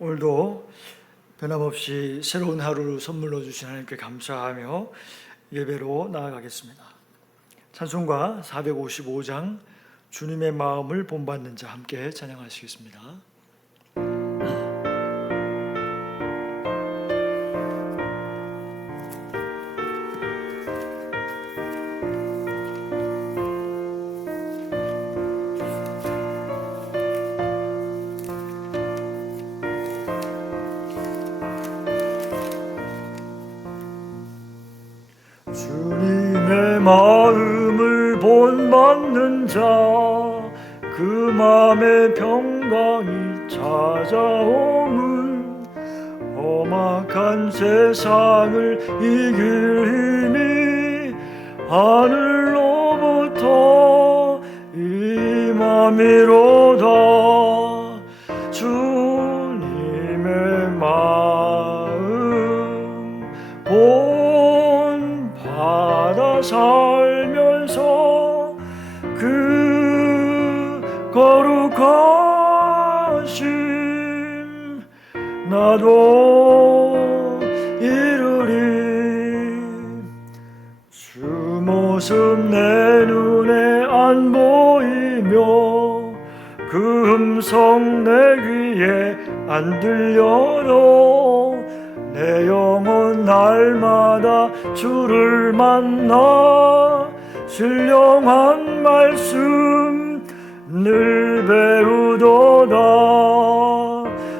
오늘도 변함없이 새로운 하루를 선물로 주신 하나님께 감사하며 예배로 나아가겠습니다. 찬송가 455장 주님의 마음을 본받는 자 함께 찬양하시겠습니다. 주님의 마음을 본받는 자, 그 마음의 평강이 찾아오는 험악한 세상을 이길 힘이 하늘로부터 임함이로다. 주님의 마음 본받아 살면서 그 거룩하심 나도 이루리. 주 모습 내 눈에 안 보이며 그 음성 내 귀에 안 들려도 내 영혼 날마다 주를 만나 신령한 말씀 늘 배우도다.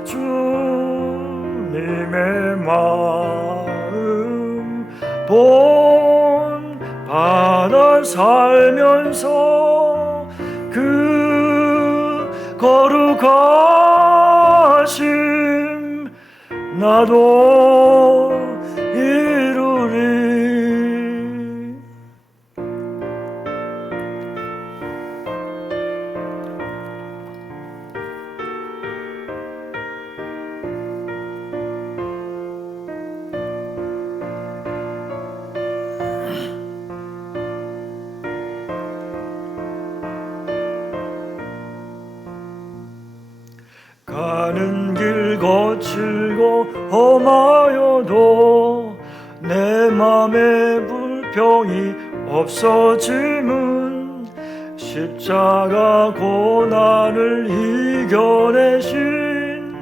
주님의 마음 본받아 살면서 그 거룩하심 나도 이루리. 가는 길 거칠고 험하여도 내 맘에 불평이 없어짐은 십자가 고난을 이겨내신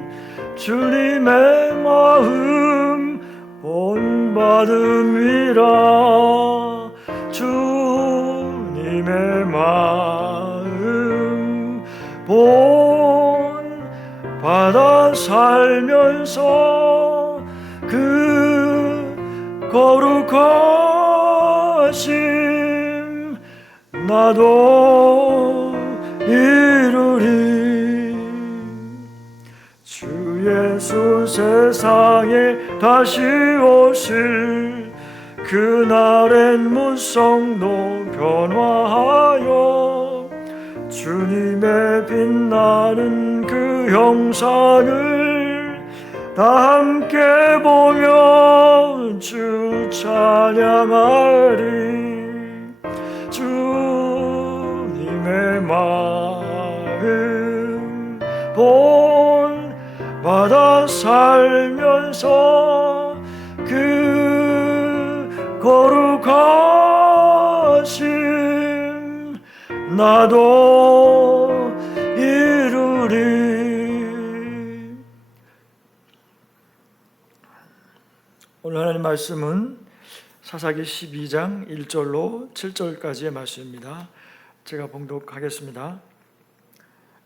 주님의 마음 본받음이라. 주님의 마음 본받아 살면서 그 거룩하심 나도 이루리. 주 예수 세상에 다시 오실 그날엔 무성도 변화하여 주님의 빛나는 그 형상을 다 함께 보며 주 찬양하리. 주님의 마음 본받아 살면서 그 거룩하심 나도 이루리. 오늘 하나님 말씀은 사사기 12장 1절로 7절까지의 말씀입니다. 제가 봉독하겠습니다.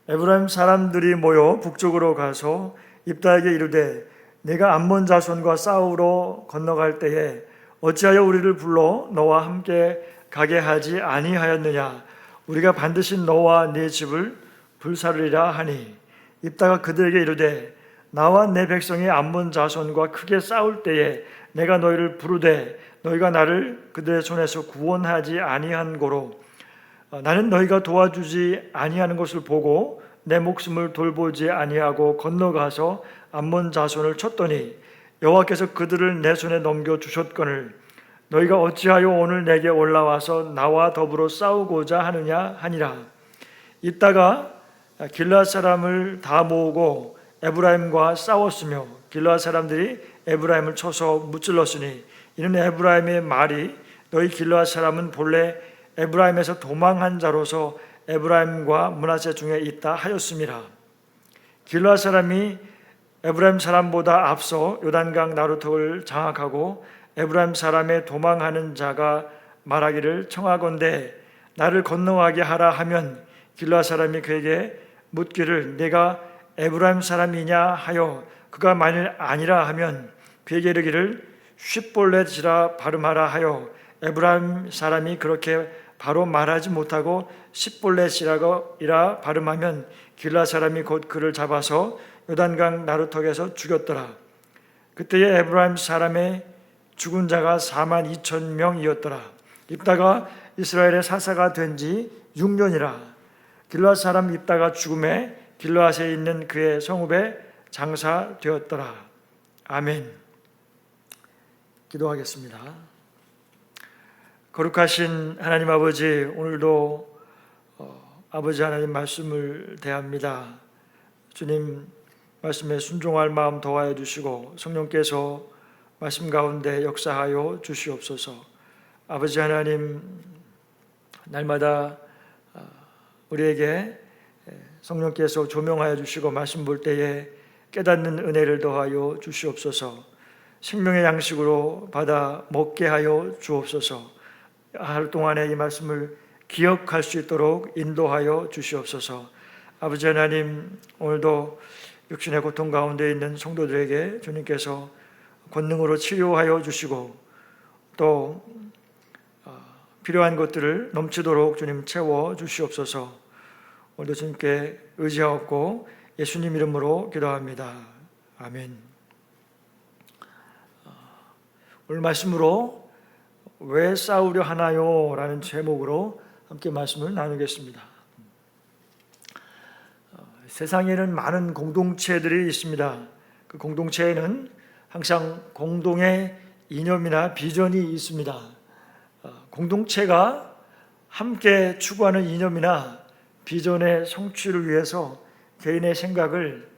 에브라임 사람들이 모여 북쪽으로 가서 입다에게 이르되 네가 암몬 자손과 싸우러 건너갈 때에 어찌하여 우리를 불러 너와 함께 가게 하지 아니하였느냐. 우리가 반드시 너와 네 집을 불사르리라 하니 입다가 그들에게 이르되 나와 내 백성이 암몬 자손과 크게 싸울 때에 내가 너희를 부르되 너희가 나를 그들의 손에서 구원하지 아니한 고로 나는 너희가 도와주지 아니하는 것을 보고 내 목숨을 돌보지 아니하고 건너가서 암몬 자손을 쳤더니 여호와께서 그들을 내 손에 넘겨 주셨거늘 너희가 어찌하여 오늘 내게 올라와서 나와 더불어 싸우고자 하느냐 하니라. 이따가 길앗 사람을 다 모으고 에브라임과 싸웠으며 길르앗 사람들이 에브라임을 쳐서 무찔렀으니 이는 에브라임의 말이 너희 길르앗 사람은 본래 에브라임에서 도망한 자로서 에브라임과 므낫세 중에 있다 하였음이라. 길르앗 사람이 에브라임 사람보다 앞서 요단강 나루턱을 장악하고 에브라임 사람의 도망하는 자가 말하기를 청하건대 나를 건너가게 하라 하면 길르앗 사람이 그에게 묻기를 내가 에브라임 사람이냐 하여 그가 만일 아니라 하면 그에게 이르기를 쉿볼렛이라 발음하라 하여 에브라임 사람이 그렇게 바로 말하지 못하고 쉿볼렛이라 발음하면 길르앗 사람이 곧 그를 잡아서 요단강 나루턱에서 죽였더라. 그때에 에브라임 사람의 죽은 자가 42,000명이었더라. 입다가 이스라엘의 사사가 된 지 6년이라. 길르앗 사람 입다가 죽음에 길르앗에 있는 그의 성읍에 장사되었더라. 아멘. 기도하겠습니다. 거룩하신 하나님 아버지, 오늘도 아버지 하나님 말씀을 대합니다. 주님 말씀에 순종할 마음 더하여 주시고 성령께서 말씀 가운데 역사하여 주시옵소서. 아버지 하나님, 날마다 우리에게 성령께서 조명하여 주시고 말씀 볼 때에 깨닫는 은혜를 더하여 주시옵소서. 생명의 양식으로 받아 먹게 하여 주옵소서. 하루 동안에 이 말씀을 기억할 수 있도록 인도하여 주시옵소서. 아버지 하나님, 오늘도 육신의 고통 가운데 있는 성도들에게 주님께서 권능으로 치료하여 주시고 또 필요한 것들을 넘치도록 주님 채워 주시옵소서. 오늘도 주님께 의지하옵고 예수님 이름으로 기도합니다. 아멘. 오늘 말씀으로 왜 싸우려 하나요? 라는 제목으로 함께 말씀을 나누겠습니다. 세상에는 많은 공동체들이 있습니다. 그 공동체에는 항상 공동의 이념이나 비전이 있습니다. 공동체가 함께 추구하는 이념이나 비전의 성취를 위해서 개인의 생각을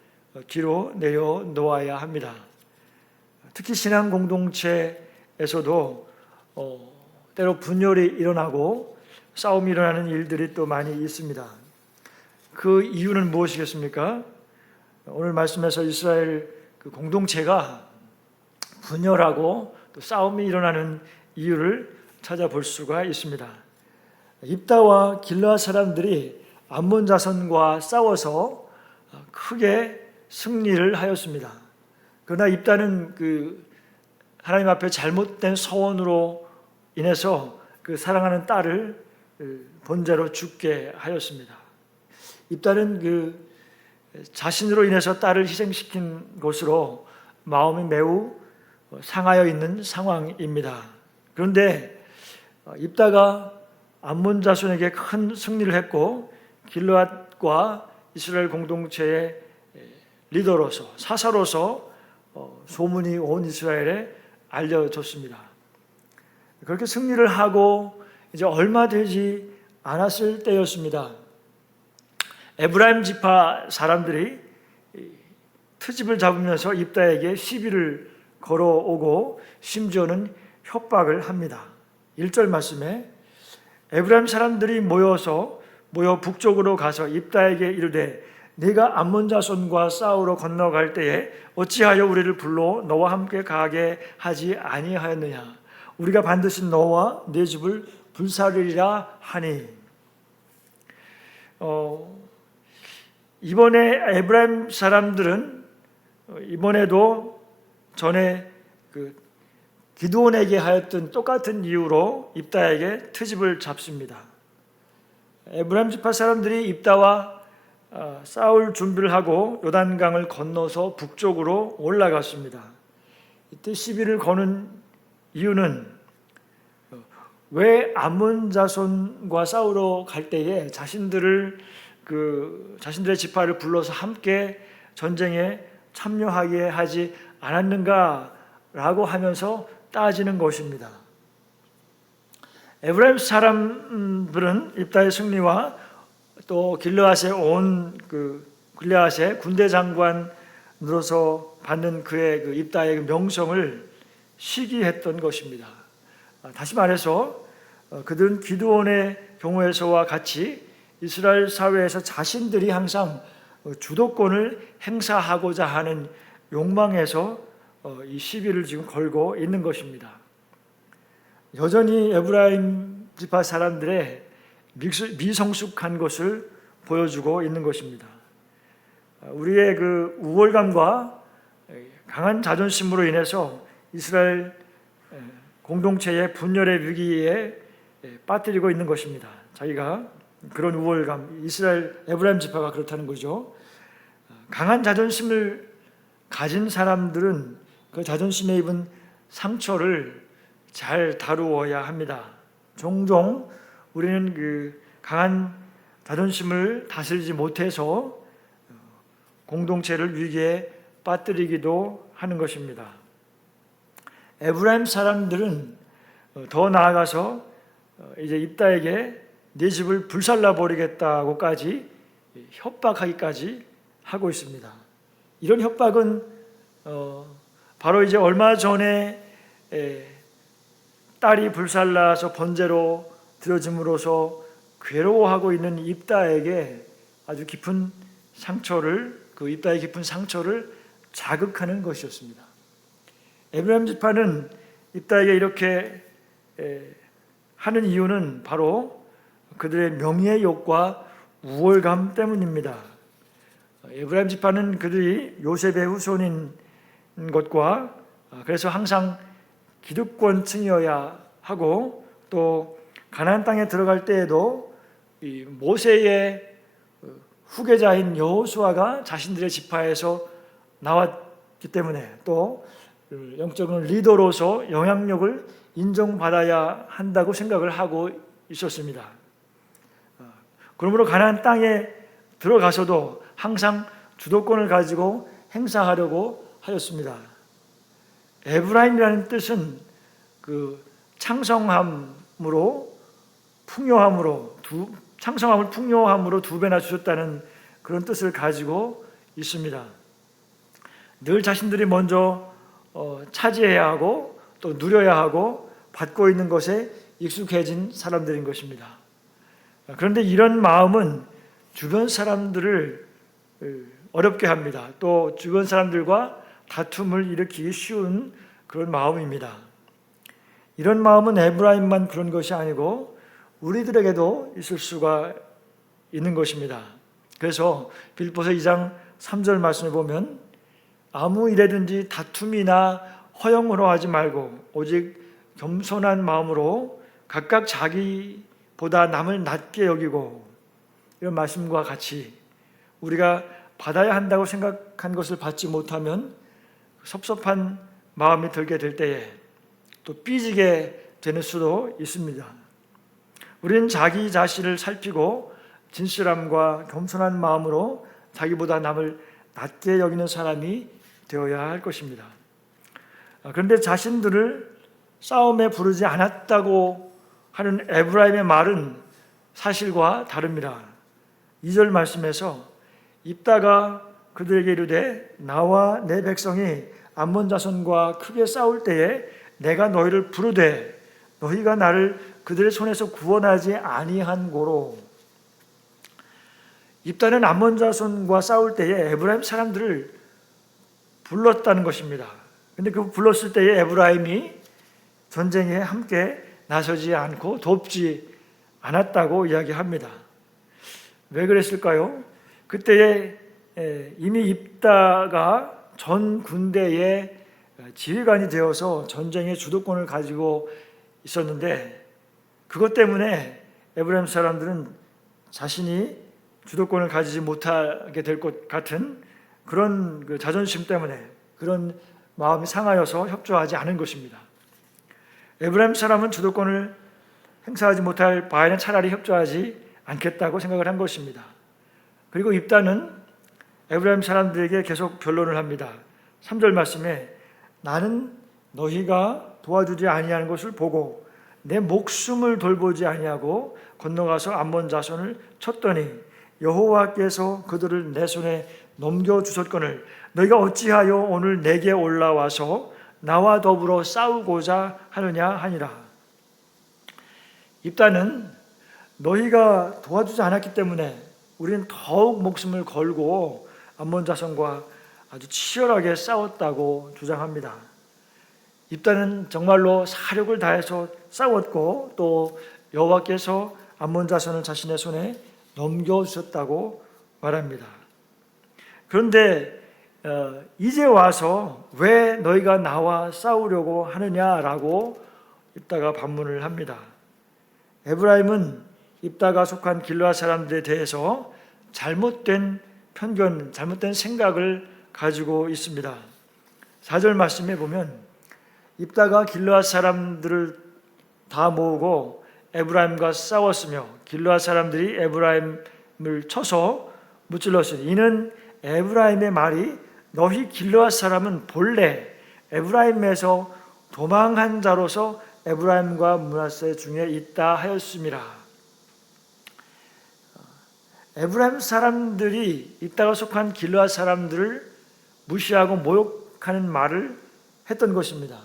뒤로 내려놓아야 합니다. 특히 신앙 공동체에서도 때로 분열이 일어나고 싸움이 일어나는 일들이 또 많이 있습니다. 그 이유는 무엇이겠습니까? 오늘 말씀에서 이스라엘 그 공동체가 분열하고 또 싸움이 일어나는 이유를 찾아볼 수가 있습니다. 입다와 길르앗 사람들이 암몬 자손과 싸워서 크게 승리를 하였습니다. 그러나 입다는 그 하나님 앞에 잘못된 서원으로 인해서 그 사랑하는 딸을 번제로 죽게 하였습니다. 입다는 그 자신으로 인해서 딸을 희생시킨 것으로 마음이 매우 상하여 있는 상황입니다. 그런데 입다가 암몬 자손에게 큰 승리를 했고 길르앗과 이스라엘 공동체의 리더로서 사사로서 소문이 온 이스라엘에 알려졌습니다. 그렇게 승리를 하고 이제 얼마 되지 않았을 때였습니다. 에브라임 지파 사람들이 트집을 잡으면서 입다에게 시비를 걸어오고 심지어는 협박을 합니다. 1절 말씀에 에브라임 사람들이 모여 북쪽으로 가서 입다에게 이르되 네가 암몬 자손과 싸우러 건너갈 때에 어찌하여 우리를 불러 너와 함께 가게 하지 아니하였느냐? 우리가 반드시 너와 네 집을 불사르리라 하니. 이번에 에브라임 사람들은 이번에도 전에 그 기드온에게 하였던 똑같은 이유로 입다에게 트집을 잡습니다. 에브라임 지파 사람들이 입다와 싸울 준비를 하고 요단강을 건너서 북쪽으로 올라갔습니다. 이때 시비를 거는 이유는 왜 암몬 자손과 싸우러 갈 때에 자신들의 지파를 불러서 함께 전쟁에 참여하게 하지 않았는가라고 하면서 따지는 것입니다. 에브라임 사람들은 입다의 승리와 또 길르앗의 길르앗의 군대 장관 늘어서 받는 그의 그 입다의 명성을 시기했던 것입니다. 다시 말해서 그들은 기드온의 경우에서와 같이 이스라엘 사회에서 자신들이 항상 주도권을 행사하고자 하는 욕망에서 이 시비를 지금 걸고 있는 것입니다. 여전히 에브라임 지파 사람들의 미성숙한 것을 보여주고 있는 것입니다. 우리의 그 우월감과 강한 자존심으로 인해서 이스라엘 공동체의 분열의 위기에 빠뜨리고 있는 것입니다. 자기가 그런 우월감, 이스라엘 에브라임 지파가 그렇다는 거죠. 강한 자존심을 가진 사람들은 그 자존심에 입은 상처를 잘 다루어야 합니다. 종종 우리는 그 강한 자존심을 다스리지 못해서 공동체를 위기에 빠뜨리기도 하는 것입니다. 에브라임 사람들은 더 나아가서 이제 입다에게 네 집을 불살라 버리겠다고까지 협박하기까지 하고 있습니다. 이런 협박은 바로 이제 얼마 전에 딸이 불살라서 번제로 드려짐으로써 괴로워하고 있는 입다에게 아주 깊은 상처를, 그 입다의 깊은 상처를 자극하는 것이었습니다. 에브라임 지파는 입다에게 이렇게 하는 이유는 바로 그들의 명예욕과 우월감 때문입니다. 에브라임 지파는 그들이 요셉의 후손인 것과 그래서 항상 기득권층이어야 하고 또 가나안 땅에 들어갈 때에도 이 모세의 후계자인 여호수아가 자신들의 지파에서 나왔기 때문에 또 영적인 리더로서 영향력을 인정받아야 한다고 생각을 하고 있었습니다. 그러므로 가나안 땅에 들어가서도 항상 주도권을 가지고 행사하려고 하였습니다. 에브라임이라는 뜻은 그 창성함으로 창성함을 풍요함으로 두 배나 주셨다는 그런 뜻을 가지고 있습니다. 늘 자신들이 먼저 차지해야 하고 또 누려야 하고 받고 있는 것에 익숙해진 사람들인 것입니다. 그런데 이런 마음은 주변 사람들을 어렵게 합니다. 또 주변 사람들과 다툼을 일으키기 쉬운 그런 마음입니다. 이런 마음은 에브라임만 그런 것이 아니고 우리들에게도 있을 수가 있는 것입니다. 그래서 빌립보서 2장 3절 말씀을 보면 아무 일에든지 다툼이나 허영으로 하지 말고 오직 겸손한 마음으로 각각 자기보다 남을 낮게 여기고, 이런 말씀과 같이 우리가 받아야 한다고 생각한 것을 받지 못하면 섭섭한 마음이 들게 될 때에 또 삐지게 되는 수도 있습니다. 우리는 자기 자신을 살피고 진실함과 겸손한 마음으로 자기보다 남을 낮게 여기는 사람이 되어야 할 것입니다. 그런데 자신들을 싸움에 부르지 않았다고 하는 에브라임의 말은 사실과 다릅니다. 2절 말씀에서 입다가 그들에게 이르되 나와 내 백성이 암몬 자손과 크게 싸울 때에 내가 너희를 부르되 너희가 나를 그들의 손에서 구원하지 아니한 고로. 입다는 암몬 자손과 싸울 때에 에브라임 사람들을 불렀다는 것입니다. 그런데 그 불렀을 때에 에브라임이 전쟁에 함께 나서지 않고 돕지 않았다고 이야기합니다. 왜 그랬을까요? 그때에 이미 입다가 전 군대의 지휘관이 되어서 전쟁의 주도권을 가지고 있었는데 그것 때문에 에브라임 사람들은 자신이 주도권을 가지지 못하게 될 것 같은 그런 그 자존심 때문에 그런 마음이 상하여서 협조하지 않은 것입니다. 에브라임 사람은 주도권을 행사하지 못할 바에는 차라리 협조하지 않겠다고 생각을 한 것입니다. 그리고 입다는 에브라임 사람들에게 계속 변론을 합니다. 3절 말씀에 나는 너희가 도와주지 아니하는 것을 보고 내 목숨을 돌보지 아니하고 건너가서 암몬 자손을 쳤더니 여호와께서 그들을 내 손에 넘겨주셨거늘 너희가 어찌하여 오늘 내게 올라와서 나와 더불어 싸우고자 하느냐 하니라. 입다는 너희가 도와주지 않았기 때문에 우리는 더욱 목숨을 걸고 암몬 자손과 아주 치열하게 싸웠다고 주장합니다. 입다는 정말로 사력을 다해서 싸웠고 또 여호와께서 암몬 자손을 자신의 손에 넘겨주셨다고 말합니다. 그런데 이제 와서 왜 너희가 나와 싸우려고 하느냐라고 입다가 반문을 합니다. 에브라임은 입다가 속한 길르앗 사람들에 대해서 잘못된 편견, 잘못된 생각을 가지고 있습니다. 4절 말씀에 보면 입다가 길르앗 사람들을 다 모으고 에브라임과 싸웠으며 길르앗 사람들이 에브라임을 쳐서 무찔렀으니 이는 에브라임의 말이 너희 길르앗 사람은 본래 에브라임에서 도망한 자로서 에브라임과 므낫세 중에 있다 하였음이라. 에브라임 사람들이 입다가 속한 길르앗 사람들을 무시하고 모욕하는 말을 했던 것입니다.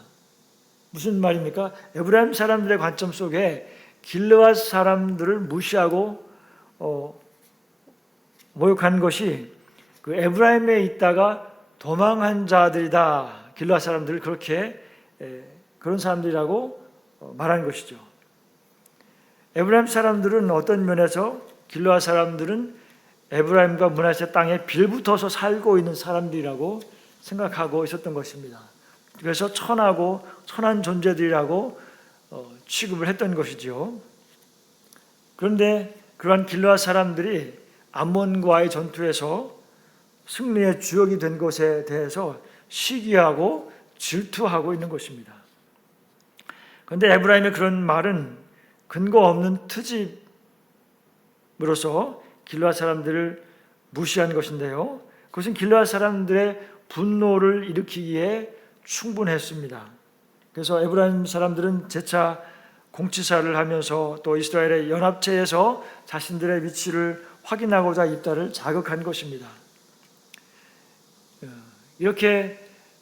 무슨 말입니까? 에브라임 사람들의 관점 속에 길르앗 사람들을 무시하고 모욕한 것이 그 에브라임에 있다가 도망한 자들이다. 길르앗 사람들을 그렇게 그런 사람들이라고 말한 것이죠. 에브라임 사람들은 어떤 면에서 길르앗 사람들은 에브라임과 므낫세 땅에 빌붙어서 살고 있는 사람들이라고 생각하고 있었던 것입니다. 그래서 천한 존재들이라고 취급을 했던 것이죠. 그런데 그러한 길르앗 사람들이 암몬과의 전투에서 승리의 주역이 된 것에 대해서 시기하고 질투하고 있는 것입니다. 그런데 에브라임의 그런 말은 근거 없는 트집으로서 길르앗 사람들을 무시한 것인데요. 그것은 길르앗 사람들의 분노를 일으키기에 충분했습니다. 그래서 에브라임 사람들은 재차 공치사를 하면서 또 이스라엘의 연합체에서 자신들의 위치를 확인하고자 입다를 자극한 것입니다.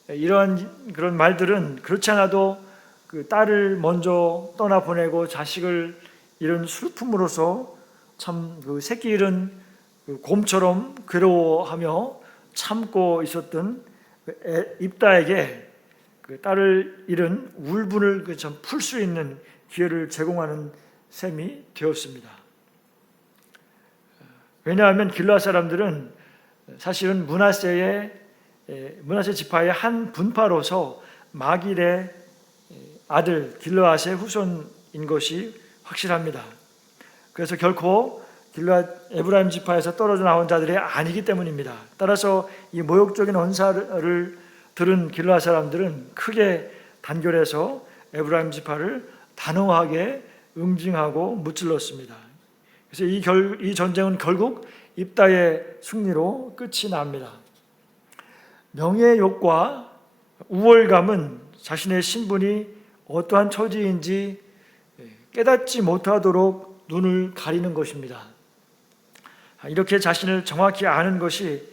이러한 그런 말들은 그렇지 않아도 그 딸을 먼저 떠나보내고 자식을 잃은 슬픔으로서 참 그 새끼 잃은 곰처럼 괴로워하며 참고 있었던 입다에게 그 딸을 잃은 울분을 풀 수 있는 기회를 제공하는 셈이 되었습니다. 왜냐하면 길르앗 사람들은 사실은 므낫세 지파의 한 분파로서 마길의 아들 길르앗의 후손인 것이 확실합니다. 그래서 결코 에브라임 지파에서 떨어져 나온 자들이 아니기 때문입니다. 따라서 이 모욕적인 언사를 들은 길르앗 사람들은 크게 단결해서 에브라임 지파를 단호하게 응징하고 무찔렀습니다. 그래서 이 전쟁은 결국 입다의 승리로 끝이 납니다. 명예욕과 우월감은 자신의 신분이 어떠한 처지인지 깨닫지 못하도록 눈을 가리는 것입니다. 이렇게 자신을 정확히 아는 것이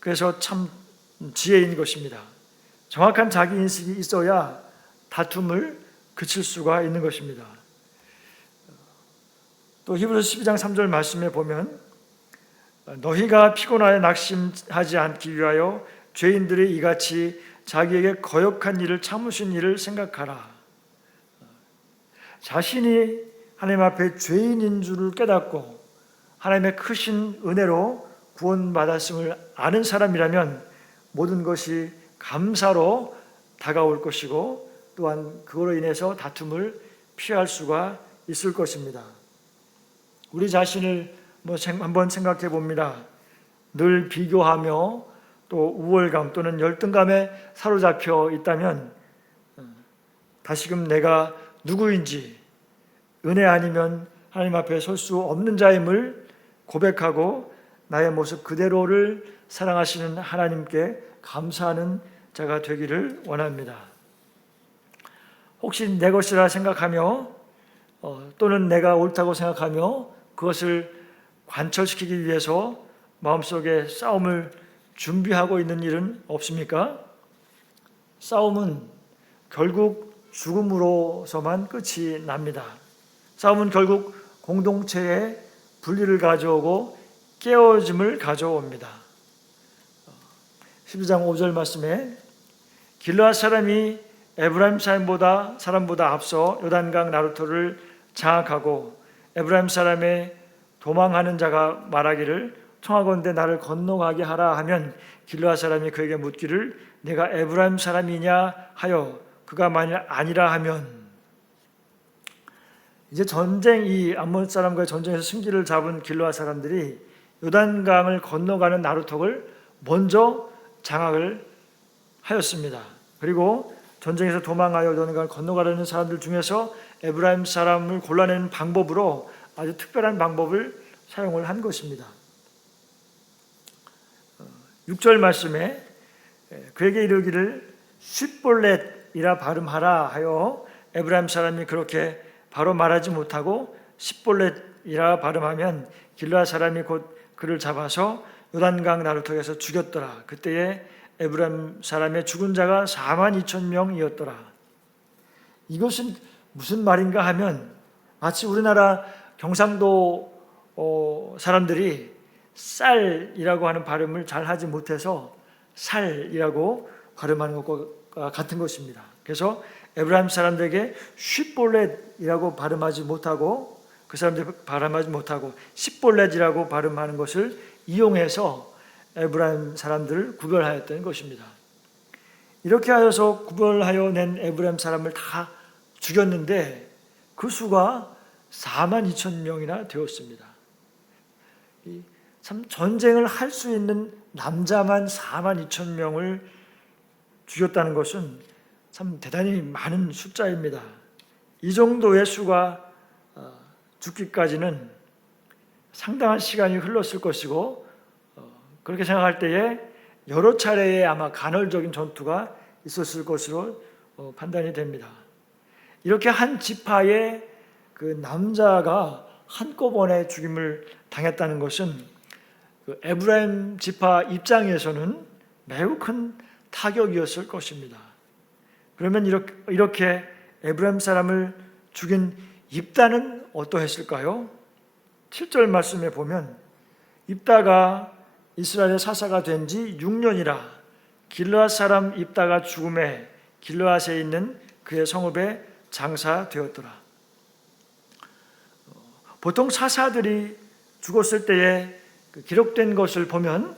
그래서 참 지혜인 것입니다. 정확한 자기인식이 있어야 다툼을 그칠 수가 있는 것입니다. 또 히브리서 12장 3절 말씀에 보면 너희가 피곤하여 낙심하지 않기 위하여 죄인들이 이같이 자기에게 거역한 일을 참으신 일을 생각하라. 자신이 하나님 앞에 죄인인 줄을 깨닫고 하나님의 크신 은혜로 구원받았음을 아는 사람이라면 모든 것이 감사로 다가올 것이고 또한 그거로 인해서 다툼을 피할 수가 있을 것입니다. 우리 자신을 한번 생각해 봅니다. 늘 비교하며 또 우월감 또는 열등감에 사로잡혀 있다면 다시금 내가 누구인지 은혜 아니면 하나님 앞에 설 수 없는 자임을 고백하고 나의 모습 그대로를 사랑하시는 하나님께 감사하는 자가 되기를 원합니다. 혹시 내 것이라 생각하며 또는 내가 옳다고 생각하며 그것을 관철시키기 위해서 마음속에 싸움을 준비하고 있는 일은 없습니까? 싸움은 결국 죽음으로서만 끝이 납니다. 싸움은 결국 공동체의 분리를 가져오고 깨어짐을 가져옵니다. 12장 5절 말씀에 길르앗 사람이 에브라임 사람보다 앞서 요단강 나루토를 장악하고 에브라임 사람의 도망하는 자가 말하기를 청하건대 나를 건너가게 하라 하면 길르앗 사람이 그에게 묻기를 내가 에브라임 사람이냐 하여 그가 만일 아니라 하면, 이제 이 암몬 사람과의 전쟁에서 승기를 잡은 길르앗 사람들이 요단강을 건너가는 나루톡을 먼저 장악을 하였습니다. 그리고 전쟁에서 도망하여 요단강을 건너가려는 사람들 중에서 에브라임 사람을 골라내는 방법으로 아주 특별한 방법을 사용을 한 것입니다. 6절 말씀에 그에게 이르기를 쉿볼렛이라 발음하라 하여 에브라임 사람이 그렇게 바로 말하지 못하고 십볼렛이라 발음하면 길르앗 사람이 곧 그를 잡아서 요단강 나루턱에서 죽였더라. 그때에 에브라임 사람의 죽은 자가 42,000명이었더라. 이것은 무슨 말인가 하면 마치 우리나라 경상도 사람들이 쌀이라고 하는 발음을 잘 하지 못해서 살이라고 발음하는 것과 같은 것입니다. 그래서 에브라임 사람들에게 쉿볼렛이라고 발음하지 못하고 그 사람들이 발음하지 못하고 십볼렛이라고 발음하는 것을 이용해서 에브라임 사람들을 구별하였던 것입니다. 이렇게 하여서 구별하여 낸 에브라임 사람을 다 죽였는데 그 수가 42,000명이나 되었습니다. 참 전쟁을 할 수 있는 남자만 42,000명을 죽였다는 것은 참 대단히 많은 숫자입니다. 이 정도의 수가 죽기까지는 상당한 시간이 흘렀을 것이고 그렇게 생각할 때에 여러 차례의 아마 간헐적인 전투가 있었을 것으로 판단이 됩니다. 이렇게 한 지파의 그 남자가 한꺼번에 죽임을 당했다는 것은 그 에브라임 지파 입장에서는 매우 큰 타격이었을 것입니다. 그러면 이렇게 에브라임 사람을 죽인 입다는 어떠했을까요? 7절 말씀에 보면 입다가 이스라엘의 사사가 된 지 6년이라 길르앗 사람 입다가 죽음에 길르앗에 있는 그의 성읍에 장사되었더라. 보통 사사들이 죽었을 때에 기록된 것을 보면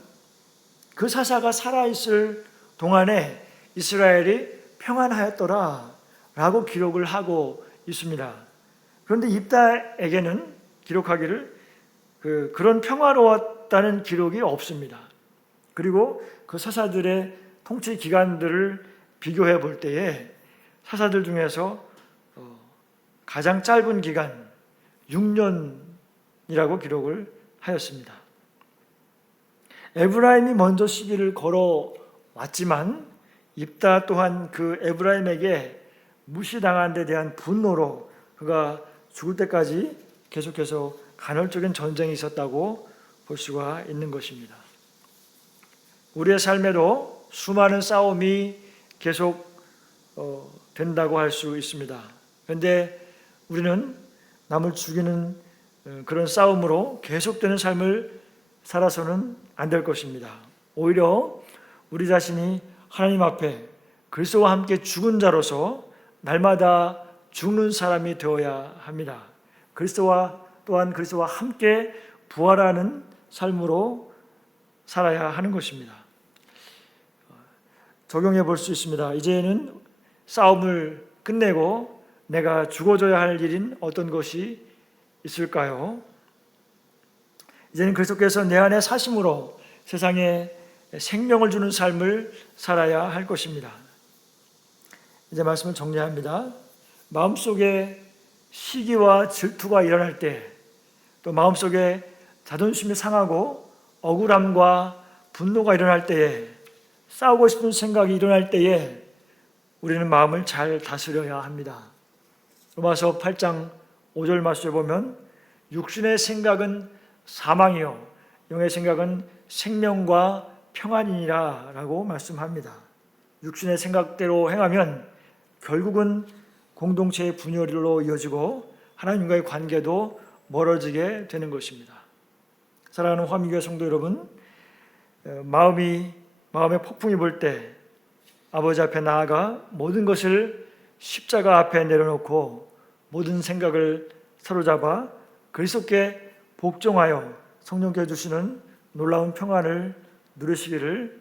그 사사가 살아있을 동안에 이스라엘이 평안하였더라 라고 기록을 하고 있습니다. 그런데 입다에게는 기록하기를 그런 평화로웠다는 기록이 없습니다. 그리고 그 사사들의 통치 기간들을 비교해 볼 때에 사사들 중에서 가장 짧은 기간 6년이라고 기록을 하였습니다. 에브라임이 먼저 시기를 걸어왔지만 입다 또한 그 에브라임에게 무시당한 데 대한 분노로 그가 죽을 때까지 계속해서 간헐적인 전쟁이 있었다고 볼 수가 있는 것입니다. 우리의 삶에도 수많은 싸움이 계속 된다고 할 수 있습니다. 그런데 우리는 남을 죽이는 그런 싸움으로 계속되는 삶을 살아서는 안 될 것입니다. 오히려 우리 자신이 하나님 앞에 그리스도와 함께 죽은 자로서 날마다 죽는 사람이 되어야 합니다. 그리스도와 함께 부활하는 삶으로 살아야 하는 것입니다. 적용해 볼 수 있습니다. 이제는 싸움을 끝내고 내가 죽어져야 할 일인 어떤 것이 있을까요? 이제는 그리스도께서 내 안에 사심으로 세상에 생명을 주는 삶을 살아야 할 것입니다. 이제 말씀을 정리합니다. 마음속에 시기와 질투가 일어날 때, 또 마음속에 자존심이 상하고 억울함과 분노가 일어날 때에, 싸우고 싶은 생각이 일어날 때에 우리는 마음을 잘 다스려야 합니다. 로마서 8장 5절 말씀에 보면 육신의 생각은 사망이요 영의 생각은 생명과 평안이니라 라고 말씀합니다. 육신의 생각대로 행하면 결국은 공동체의 분열로 이어지고 하나님과의 관계도 멀어지게 되는 것입니다. 사랑하는 화미교회 성도 여러분, 마음에 폭풍이 불 때 아버지 앞에 나아가 모든 것을 십자가 앞에 내려놓고 모든 생각을 사로잡아 그리스도께 복종하여 성령께 주시는 놀라운 평안을 누리시기를,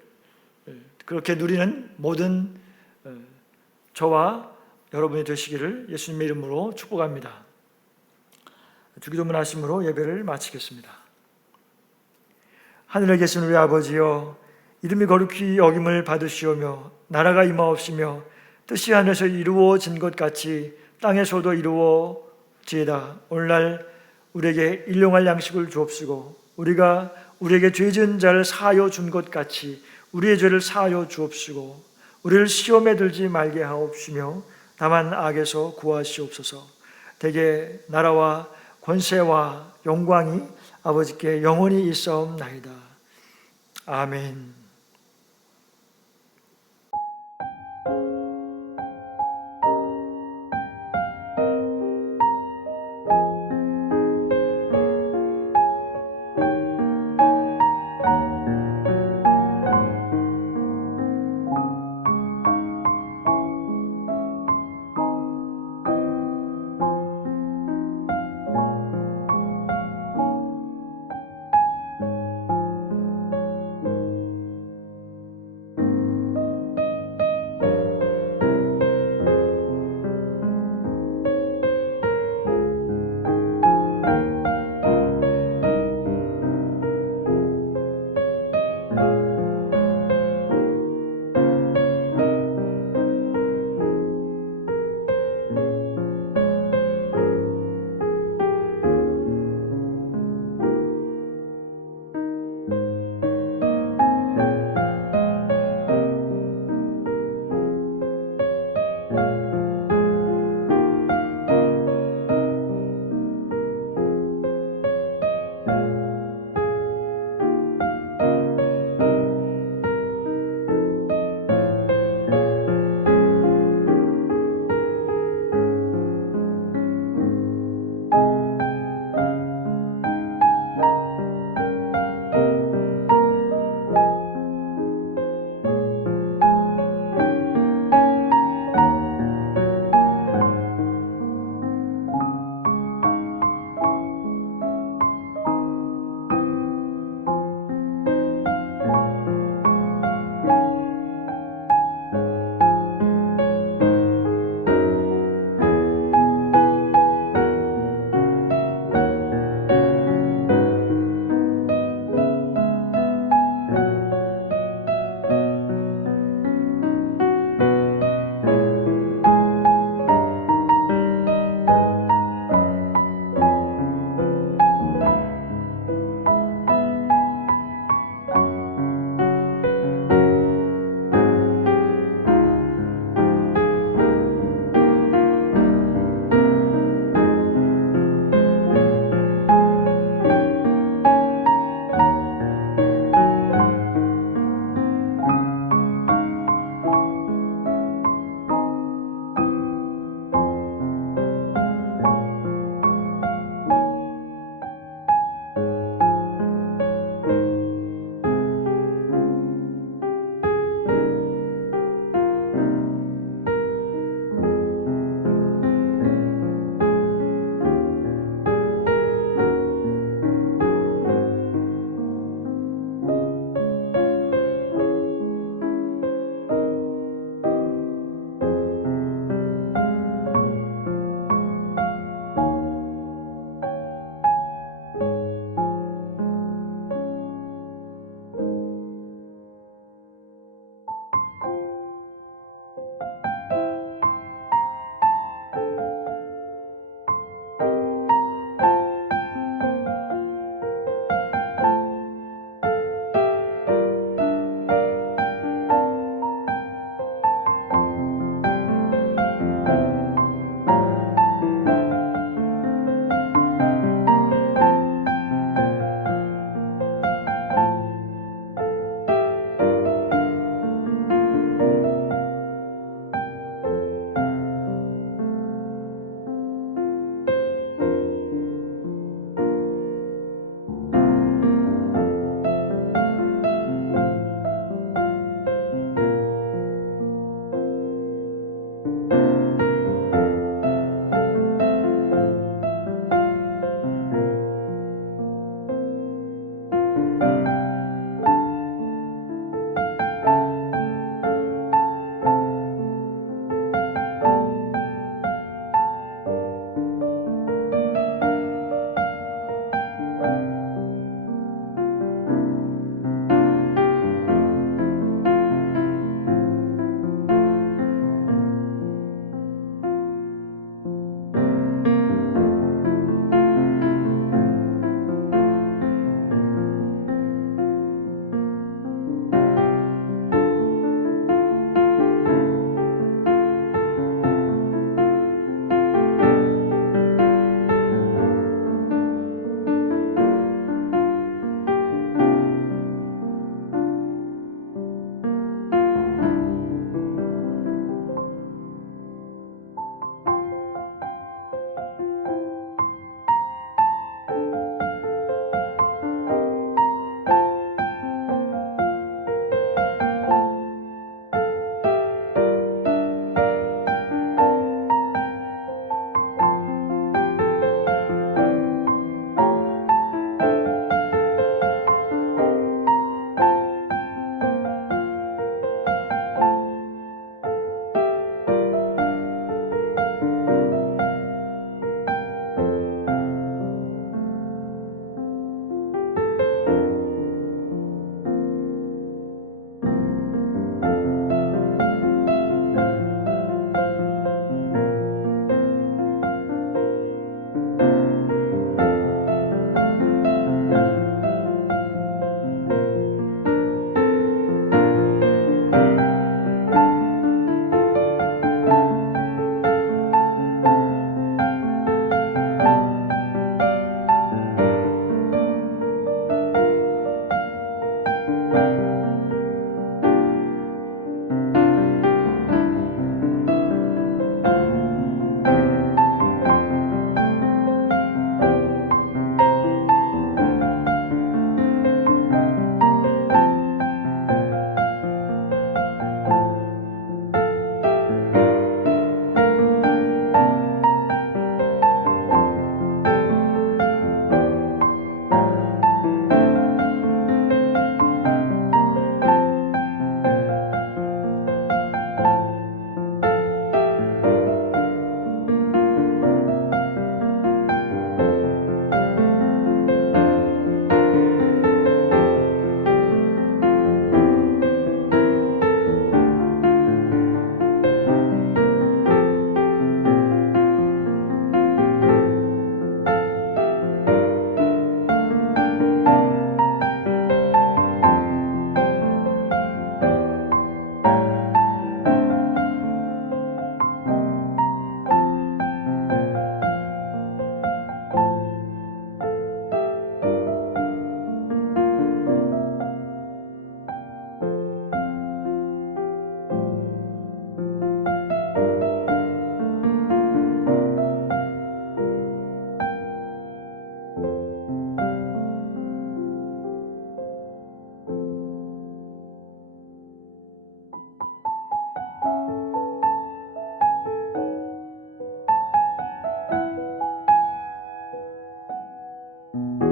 그렇게 누리는 모든 저와 여러분이 되시기를 예수님의 이름으로 축복합니다. 주기도문 하심으로 예배를 마치겠습니다. 하늘에 계신 우리 아버지여, 이름이 거룩히 여김을 받으시오며 나라가 임하옵시며 뜻이 하늘에서 이루어진 것 같이 땅에서도 이루어지이다. 오늘날 우리에게 일용할 양식을 주옵시고 우리가 우리에게 죄 지은 자를 사하여 준 것 같이 우리의 죄를 사하여 주옵시고 우리를 시험에 들지 말게 하옵시며 다만 악에서 구하시옵소서. 대개 나라와 권세와 영광이 아버지께 영원히 있사옵나이다. 아멘. 주